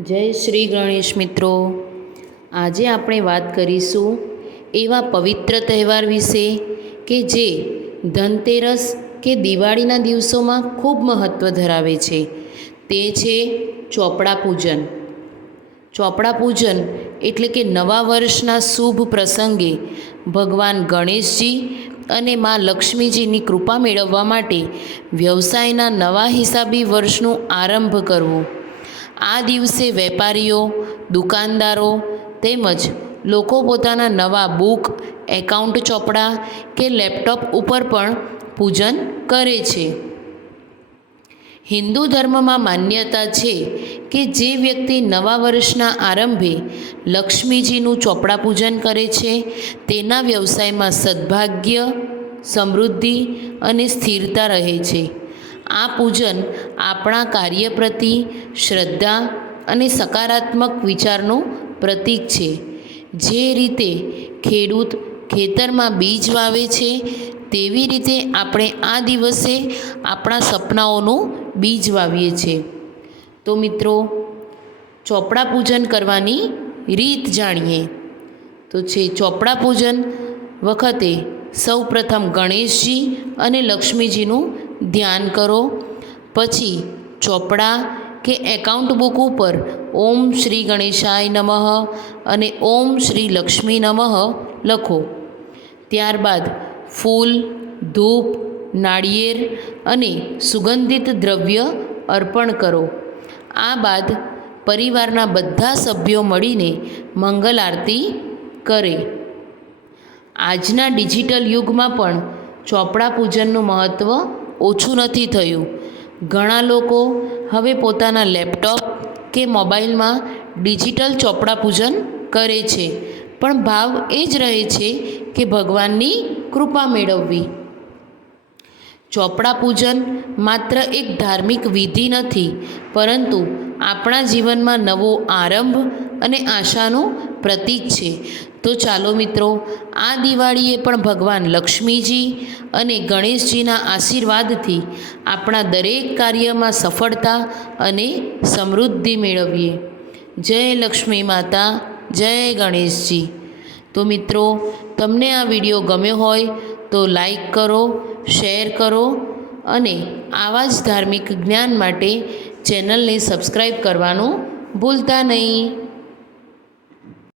જય શ્રી ગણેશ મિત્રો, આજે આપણે વાત કરીશું એવા પવિત્ર તહેવાર વિશે કે જે ધનતેરસ કે દિવાળીના દિવસોમાં ખૂબ મહત્ત્વ ધરાવે છે. તે છે ચોપડા પૂજન. ચોપડા પૂજન એટલે કે નવા વર્ષના શુભ પ્રસંગે ભગવાન ગણેશજી અને મા લક્ષ્મીજીની કૃપા મેળવવા માટે વ્યવસાયના નવા હિસાબી વર્ષનું આરંભ કરવું. આ દિવસે વેપારીઓ, દુકાનદારો તેમજ લોકો પોતાના નવા બુક, એકાઉન્ટ ચોપડા કે લેપટોપ ઉપર પણ પૂજન કરે છે. હિન્દુ ધર્મમાં માન્યતા છે કે જે વ્યક્તિ નવા વર્ષના આરંભે લક્ષ્મીજીનું ચોપડા પૂજન કરે છે તેના વ્યવસાયમાં સદભાગ્ય, સમૃદ્ધિ અને સ્થિરતા રહે છે. આ પૂજન આપણા કાર્ય પ્રતિ શ્રદ્ધા અને સકારાત્મક વિચારનું પ્રતીક છે. જે રીતે ખેડૂત ખેતરમાં બીજ વાવે છે તેવી રીતે આપણે આ દિવસે આપણા સપનાઓનું બીજ વાવીએ છીએ. તો મિત્રો, ચોપડા પૂજન કરવાની રીત જાણીએ. તો છે ચોપડા પૂજન વખતે સૌપ્રથમ ગણેશજી અને લક્ષ્મીજીનું ધ્યાન કરો. પછી ચોપડા કે એકાઉન્ટ બુક ઉપર ઓમ શ્રી ગણેશાય નમઃ અને ઓમ શ્રી લક્ષ્મી નમઃ લખો. ત્યારબાદ ફૂલ, ધૂપ, નાળિયેર અને સુગંધિત દ્રવ્ય અર્પણ કરો. આ બાદ પરિવારના બધા સભ્યો મળીને મંગલ આરતી કરે. આજના ડિજિટલ યુગમાં પણ ચોપડા પૂજનનું મહત્ત્વ ઓછું નથી થયું. ઘણા લોકો હવે પોતાના લેપટોપ કે મોબાઈલમાં ડિજિટલ ચોપડા પૂજન કરે છે, પણ ભાવ એ જ રહે છે કે ભગવાનની કૃપા મેળવવી. ચોપડા પૂજન માત્ર એક ધાર્મિક વિધિ નથી, પરંતુ આપણા જીવનમાં નવો આરંભ અને આશાનું પ્રતીક છે. તો ચાલો મિત્રો, આ દિવાળીએ પણ ભગવાન લક્ષ્મીજી અને ગણેશજીના આશીર્વાદથી આપણા દરેક કાર્યમાં સફળતા અને સમૃદ્ધિ મેળવીએ. જય લક્ષ્મી માતા, જય ગણેશજી. તો મિત્રો, તમને આ વિડીયો ગમ્યો હોય તો લાઈક કરો, શેર કરો અને આવા જ ધાર્મિક જ્ઞાન માટે ચેનલને સબસ્ક્રાઈબ કરવાનું ભૂલતા નહીં.